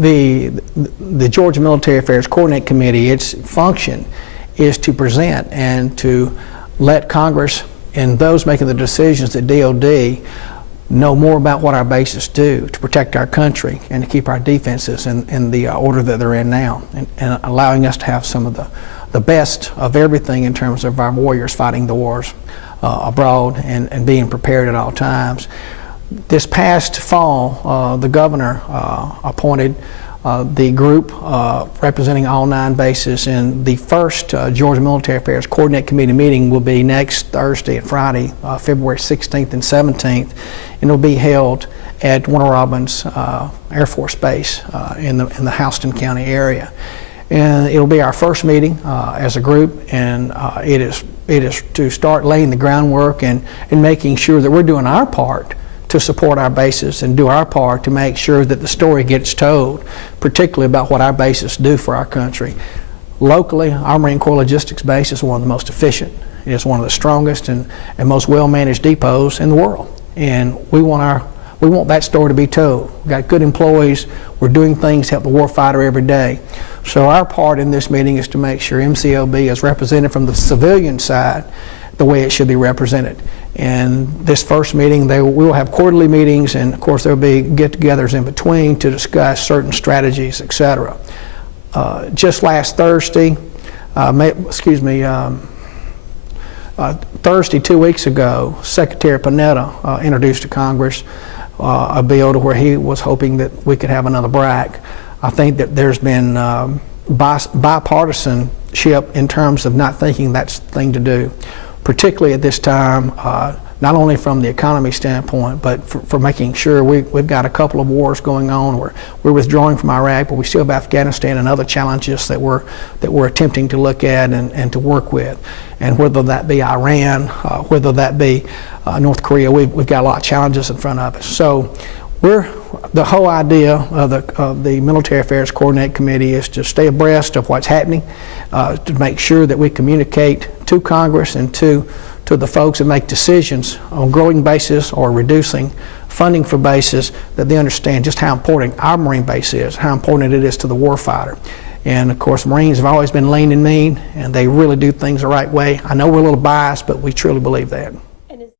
the Georgia Military Affairs Coordinating Committee, its function is to present and to let Congress and those making the decisions at DOD know more about what our bases do to protect our country and to keep our defenses in the order that they're in now, and allowing us to have some of the best of everything in terms of our warriors fighting the wars abroad and being prepared at all times. This past fall, the governor appointed the group representing all 9 bases, and the first Georgia Military Affairs Coordinating Committee meeting will be next Thursday and Friday, February 16th and 17th, and it'll be held at Warner Robins Air Force Base in the Houston County area. And it'll be our first meeting as a group, and it is to start laying the groundwork and making sure that we're doing our part to support our bases and do our part to make sure that the story gets told, particularly about what our bases do for our country. Locally, our Marine Corps Logistics Base is one of the most efficient. It is one of the strongest and most well-managed depots in the world. And we want that story to be told. We've got good employees. We're doing things to help the warfighter every day. So our part in this meeting is to make sure MCOB is represented from the civilian side the way it should be represented. And this first meeting, we will have quarterly meetings, and of course there will be get-togethers in between to discuss certain strategies, etc. Just last Thursday, Thursday 2 weeks ago, Secretary Panetta introduced to Congress a bill to where he was hoping that we could have another BRAC. I think that there's been bipartisanship in terms of not thinking that's the thing to do, particularly at this time, not only from the economy standpoint, but for making sure we've got a couple of wars going on. We're withdrawing from Iraq, but we still have Afghanistan and other challenges that we're attempting to look at and to work with. And whether that be Iran, whether that be North Korea, we've got a lot of challenges in front of us. So the whole idea of the Military Affairs Coordinating Committee is to stay abreast of what's happening, to make sure that we communicate to Congress and to the folks that make decisions on growing bases or reducing funding for bases, that they understand just how important our Marine base is, how important it is to the warfighter. And of course, Marines have always been lean and mean, and they really do things the right way. I know we're a little biased, but we truly believe that.